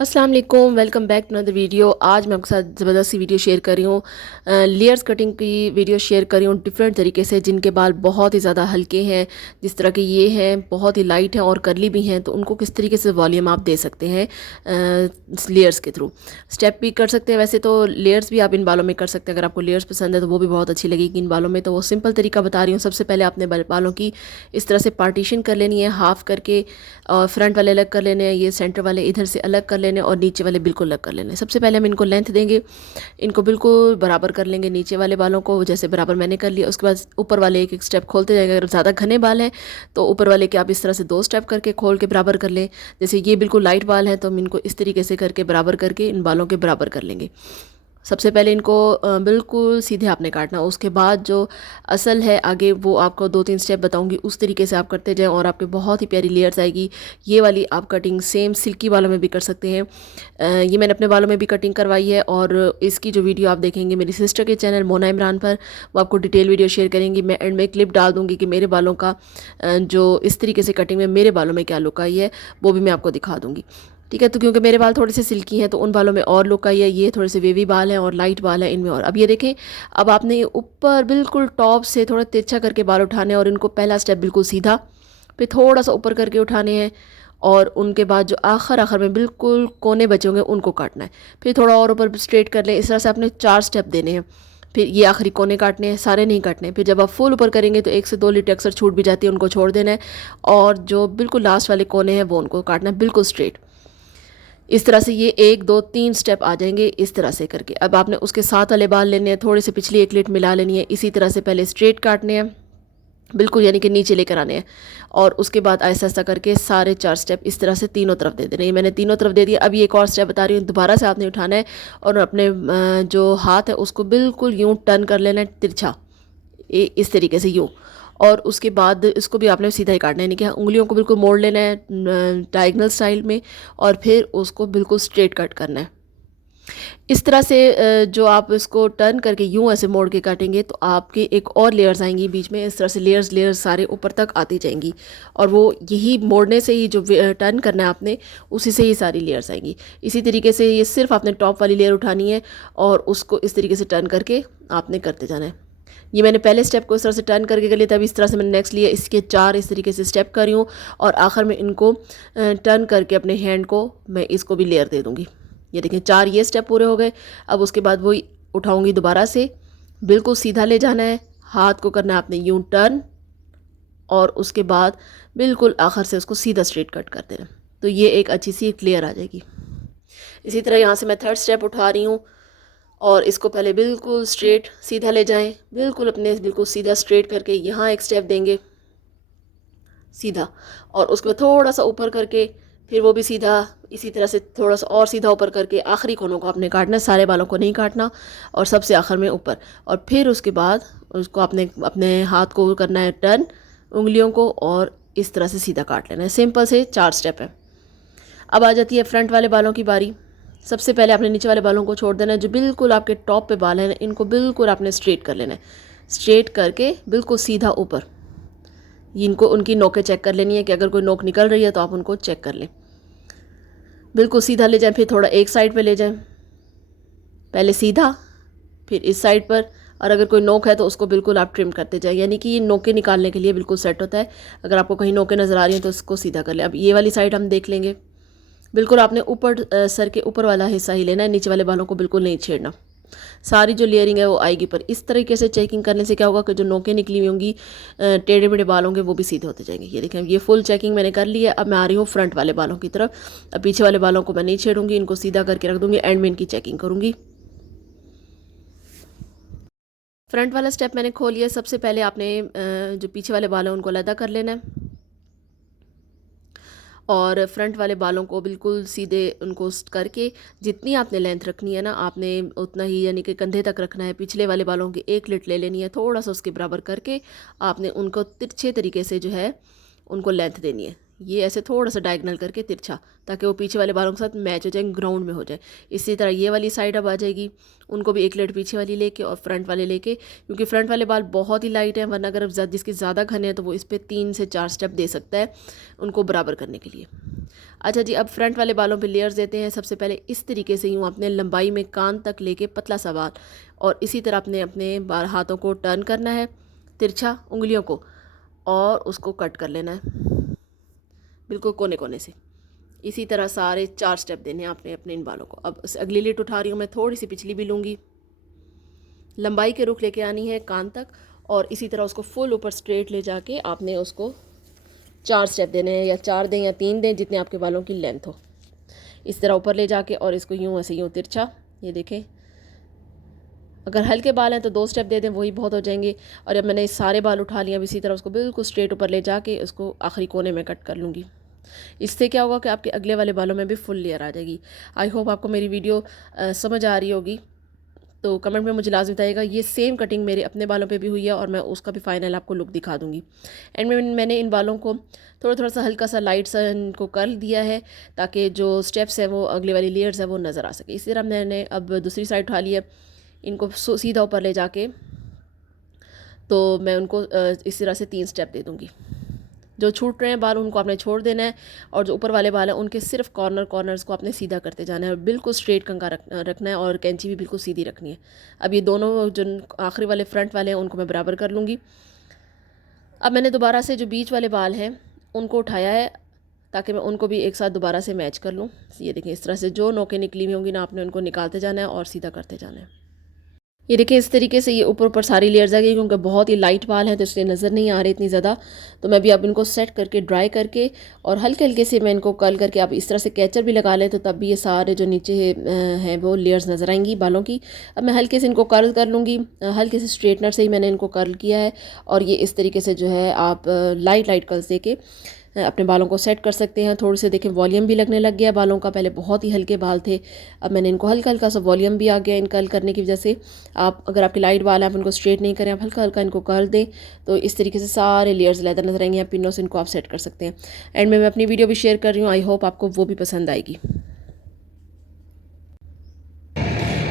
अस्सलाम वालेकुम, welcome back to another video. आज मैं आपके साथ ज़बरदस्त सी वीडियो शेयर कर रही हूँ। लेयर्स कटिंग की वीडियो शेयर कर रही हूँ डिफरेंट तरीके से। जिनके बाल बहुत ही ज़्यादा हल्के हैं, जिस तरह के ये हैं, बहुत ही लाइट हैं और करली भी हैं, तो उनको किस तरीके से वॉल्यूम आप दे सकते हैं लेयर्स के थ्रू। स्टेप भी कर सकते हैं, वैसे तो लेयर्स भी आप इन बालों में कर सकते हैं। अगर आपको लेयर्स पसंद है तो वो भी बहुत अच्छी लगेगी इन बालों में। तो वो सिंपल तरीका बता रही हूँ। सबसे पहले आपने बालों की इस तरह से पार्टीशन कर लेनी है, हाफ़ करके। और फ्रंट वाले अलग कर लेने हैं, ये सेंटर वाले इधर से अलग कर लेने, और नीचे वाले बिल्कुल अलग कर लेने। सबसे पहले हम इनको लेंथ देंगे, इनको बिल्कुल बराबर कर लेंगे नीचे वाले बालों को, जैसे बराबर मैंने कर लिया। उसके बाद ऊपर वाले एक एक स्टेप खोलते जाएंगे। अगर ज़्यादा घने बाल हैं तो ऊपर वाले के आप इस तरह से 2 स्टेप करके खोल के बराबर कर लें। जैसे ये बिल्कुल लाइट बाल हैं तो हम इनको इस तरीके से करके बराबर करके इन बालों के बराबर कर लेंगे। सबसे पहले इनको बिल्कुल सीधे आपने काटना। उसके बाद जो असल है आगे वो आपको 2-3 स्टेप बताऊंगी, उस तरीके से आप करते जाएं और आपके बहुत ही प्यारी लेयर्स आएगी। ये वाली आप कटिंग सेम सिल्की बालों में भी कर सकते हैं। ये मैंने अपने बालों में भी कटिंग करवाई है, और इसकी जो वीडियो आप देखेंगे मेरी सिस्टर के चैनल मोना इमरान पर, वो आपको डिटेल वीडियो शेयर करेंगी। मैं एंड में क्लिप डाल दूँगी कि मेरे बालों का जो इस तरीके से कटिंग में मेरे बालों में क्या लुक आई है, वो भी मैं आपको दिखा दूँगी। ठीक है, तो क्योंकि मेरे बाल थोड़े से सिल्की हैं तो उन बालों में और लुक आई है। ये थोड़े से वेवी बाल हैं और लाइट बाल हैं इनमें। और अब ये देखें, अब आपने ऊपर बिल्कुल टॉप से थोड़ा तिरछा करके बाल उठाने हैं, और इनको पहला स्टेप बिल्कुल सीधा, फिर थोड़ा सा ऊपर करके उठाने हैं, और उनके बाद जो आखिर आखिर में बिल्कुल कोने बचे होंगे उनको काटना है। फिर थोड़ा और ऊपर स्ट्रेट कर लें। इस तरह से आपने 4 स्टेप देने हैं। फिर ये आखिरी कोने काटने हैं, सारे नहीं काटने हैं। फिर जब आप फुल ऊपर करेंगे तो 1 से 2 लीटी अक्सर छूट भी जाती है, उनको छोड़ देना है। और जो बिल्कुल लास्ट वाले कोने हैं वो उनको काटना है बिल्कुल स्ट्रेट। इस तरह से ये 1 2 3 स्टेप आ जाएंगे इस तरह से करके। अब आपने उसके साथ वाले बाल लेने हैं, थोड़े से पिछली एक लेट मिला लेनी है। इसी तरह से पहले स्ट्रेट काटने हैं बिल्कुल, यानी कि नीचे लेकर आने हैं। और उसके बाद ऐसा ऐसा करके सारे 4 स्टेप इस तरह से तीनों तरफ दे देने। ये मैंने तीनों तरफ दे दिया। अब ये एक और स्टेप बता रही हूँ, दोबारा से आपने उठाना है और अपने जो हाथ है उसको बिल्कुल यूँ टर्न कर लेना है तिरछा, इस तरीके से यूँ। और उसके बाद इसको भी आपने सीधा ही काटना है, यानी कि उंगलियों को बिल्कुल मोड़ लेना है डायगनल स्टाइल में, और फिर उसको बिल्कुल स्ट्रेट कट करना है। इस तरह से जो आप इसको टर्न करके यूं ऐसे मोड़ के काटेंगे तो आपके एक और लेयर्स आएंगी बीच में। इस तरह से लेयर्स लेयर्स सारे ऊपर तक आती जाएंगी, और वो यही मोड़ने से ही जो टर्न करना है आपने, उसी से ही सारी लेयर्स आएंगी। इसी तरीके से ये सिर्फ आपने टॉप वाली लेयर उठानी है और उसको इस तरीके से टर्न करके आपने करते जाना है। ये मैंने पहले स्टेप को इस तरह से टर्न करके कर लिया था। अब इस तरह से मैंने नेक्स्ट लिया, इसके 4 इस तरीके से स्टेप कर रही हूँ, और आखिर में इनको टर्न करके अपने हैंड को मैं इसको भी लेयर दे दूँगी। ये देखें, 4 ये स्टेप पूरे हो गए। अब उसके बाद वो उठाऊँगी दोबारा से, बिल्कुल सीधा ले जाना है, हाथ को करना है आपने यूँ टर्न, और उसके बाद बिल्कुल आखिर से उसको सीधा स्ट्रेट कट कर देना। तो ये एक अच्छी सी क्लियर आ जाएगी। इसी तरह यहाँ से मैं थर्ड स्टेप उठा रही हूँ, और इसको पहले बिल्कुल स्ट्रेट सीधा ले जाएं, बिल्कुल अपने बिल्कुल सीधा स्ट्रेट करके यहाँ एक स्टेप देंगे सीधा, और उसके बाद थोड़ा सा ऊपर करके फिर वो भी सीधा। इसी तरह से थोड़ा सा और सीधा ऊपर करके आखिरी कोनों को आपने काटना है, सारे बालों को नहीं काटना, और सबसे आखिर में ऊपर। और फिर उसके बाद उसको आपने अपने हाथ को करना है टर्न उंगलियों को, और इस तरह से सीधा काट लेना है। सिंपल से 4 स्टेप है। अब आ जाती है फ्रंट वाले बालों की बारी। सबसे पहले आपने नीचे वाले बालों को छोड़ देना है। जो बिल्कुल आपके टॉप पे बाल हैं इनको बिल्कुल आपने स्ट्रेट कर लेना है, स्ट्रेट करके बिल्कुल सीधा ऊपर। इनको उनकी नोकें चेक कर लेनी है कि अगर कोई नोक निकल रही है तो आप उनको चेक कर लें। बिल्कुल सीधा ले जाएं, फिर थोड़ा एक साइड पे ले जाएं, पहले सीधा फिर इस साइड पर। और अगर कोई नोक है तो उसको बिल्कुल आप ट्रिम करते जाएं, यानी कि ये नोकें निकालने के लिए बिल्कुल सेट होता है। अगर आपको कहीं नोकें नज़र आ रही हैं तो उसको सीधा कर लें। अब ये वाली साइड हम देख लेंगे। बिल्कुल आपने ऊपर सर के ऊपर वाला हिस्सा ही लेना है, नीचे वाले बालों को बिल्कुल नहीं छेड़ना। सारी जो लेयरिंग है वो आएगी। पर इस तरीके से चेकिंग करने से क्या होगा कि जो नोकें निकली हुई होंगी टेढ़े मेढ़े बाल होंगे वो भी सीधे होते जाएंगे। ये देखें, ये फुल चेकिंग मैंने कर ली है। अब मैं आ रही हूँ फ्रंट वाले बालों की तरफ। अब पीछे वाले बालों को मैं नहीं छेड़ूंगी, इनको सीधा करके रख दूंगी, एंड में इनकी चेकिंग करूँगी। फ्रंट वाला स्टेप मैंने खोल लिया। सबसे पहले आपने जो पीछे वाले बाल हैं उनको अलग कर लेना है, और फ्रंट वाले बालों को बिल्कुल सीधे उनको करके जितनी आपने लेंथ रखनी है ना, आपने उतना ही, यानी कि कंधे तक रखना है। पिछले वाले बालों की एक लिट ले लेनी है, थोड़ा सा उसके बराबर करके आपने उनको तिरछे तरीके से जो है उनको लेंथ देनी है। ये ऐसे थोड़ा सा डायगनल करके तिरछा, ताकि वो पीछे वाले बालों के साथ मैच हो जाए, ग्राउंड में हो जाए। इसी तरह ये वाली साइड अब आ जाएगी, उनको भी एक लेयर पीछे वाली लेके और फ्रंट वाले लेके, क्योंकि फ्रंट वाले बाल बहुत ही लाइट हैं, वरना अगर जिसके ज़्यादा घने हैं तो वो इस पर 3 से 4 स्टेप दे सकता है उनको बराबर करने के लिए। अच्छा जी, अब फ्रंट वाले बालों पे लेयर्स देते हैं। सबसे पहले इस तरीके से यूँ अपने लंबाई में कान तक लेके पतला सा बाल, और इसी तरह अपने बाल हाथों को टर्न करना है तिरछा उंगलियों को, और उसको कट कर लेना है बिल्कुल कोने कोने से। इसी तरह सारे 4 स्टेप देने हैं आपने अपने इन बालों को। अब अगली लेट उठा रही हूँ मैं, थोड़ी सी पिछली भी लूँगी, लंबाई के रुख लेके आनी है कान तक, और इसी तरह उसको फुल ऊपर स्ट्रेट ले जाके आपने उसको 4 स्टेप देने हैं, या 4 दें या 3 दें, जितने आपके बालों की लेंथ हो। इस तरह ऊपर ले जाके और इसको यूँ ऐसे यूँ तिरछा, ये देखें। अगर हल्के बाल हैं तो 2 स्टेप दे दें, वही बहुत हो जाएंगे। और अब मैंने सारे बाल उठा लिए, अब इसी तरह उसको बिल्कुल स्ट्रेट ऊपर ले जाके उसको आखिरी कोने में कट कर लूँगी। इससे क्या होगा कि आपके अगले वाले बालों में भी फुल लेयर आ जाएगी। आई होप आपको मेरी वीडियो समझ आ रही होगी, तो कमेंट में मुझे लाजमी बताइएगा। ये सेम कटिंग मेरे अपने बालों पे भी हुई है, और मैं उसका भी फाइनल आपको लुक दिखा दूँगी। एंड में मैंने इन बालों को थोड़ा थोड़ा सा हल्का सा लाइट सा इनको कर्ल दिया है, ताकि जो स्टेप्स हैं वो अगले वाली लेयर्स है वो नज़र आ सके। इसी तरह मैंने अब दूसरी साइड उठा ली है, इनको सीधा ऊपर ले जाके तो मैं उनको इस तरह से 3 स्टेप दे दूँगी। जो छूट रहे हैं बाल उनको आपने छोड़ देना है, और जो ऊपर वाले बाल हैं उनके सिर्फ कॉर्नर्स को आपने सीधा करते जाना है, और बिल्कुल स्ट्रेट कंघा रखना है, और कैंची भी बिल्कुल सीधी रखनी है। अब ये दोनों जो आखिरी वाले फ्रंट वाले हैं उनको मैं बराबर कर लूँगी। अब मैंने दोबारा से जो बीच वाले बाल हैं उनको उठाया है, ताकि मैं उनको भी एक साथ दोबारा से मैच कर लूँ। ये देखें, इस तरह से जो नोकें निकली हुई होंगी ना, आपने उनको निकालते जाना है और सीधा करते जाना है। ये देखिए इस तरीके से ये ऊपर ऊपर सारी लेयर्स आ गई, क्योंकि बहुत ही लाइट बाल हैं तो इसलिए नज़र नहीं आ रही इतनी ज़्यादा। तो मैं भी अब इनको सेट करके ड्राई करके और हल्के हल्के से मैं इनको कर्ल करके, आप इस तरह से कैचर भी लगा लें तो तब भी ये सारे जो नीचे हैं वो लेयर्स नज़र आएंगी बालों की। अब मैं हल्के से इनको कर्ल कर लूँगी, हल्के से स्ट्रेटनर से ही मैंने इनको कर्ल किया है, और ये इस तरीके से जो है आप लाइट लाइट कर्ल्स दे के अपने बालों को सेट कर सकते हैं। थोड़े से देखें वॉल्यूम भी लगने लग गया बालों का, पहले बहुत ही हल्के बाल थे, अब मैंने इनको हल्का हल्का सा वॉल्यूम भी आ गया इन कर्ल करने की वजह से। आप अगर आपके लाइट बाल हैं आप इनको स्ट्रेट नहीं करें, आप हल्का हल्का इनको कर्ल दें, तो इस तरीके से सारे लेयर्स लेदर नजर आएंगे। आप पिनों से इनको आप सेट कर सकते हैं। एंड मैं अपनी वीडियो भी शेयर कर रही हूँ, आई होप आपको वो भी पसंद आएगी।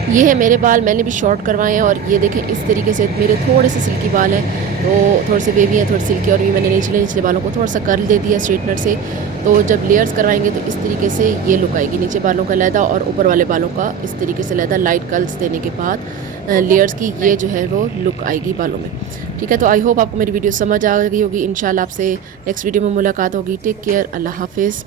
ये है मेरे बाल, मैंने भी शॉर्ट करवाए हैं, और ये देखें इस तरीके से मेरे थोड़े से सिल्की बाल हैं, तो थोड़े से वेवी हैं, थोड़े सिल्की, और ये मैंने निचले बालों को थोड़ा सा कर्ल दे दिया स्ट्रेटनर से। तो जब लेयर्स करवाएंगे तो इस तरीके से ये लुक आएगी, नीचे बालों का लहदा और ऊपर वाले बालों का इस तरीके से लहदा, लाइट कर्ल्स देने के बाद लेयर्स की ये जो है वो लुक आएगी बालों में। ठीक है, तो आई होप आपको मेरी वीडियो समझ आ गई होगी। इंशाल्लाह आपसे नेक्स्ट वीडियो में मुलाकात होगी। टेक केयर, अल्लाह हाफिज़।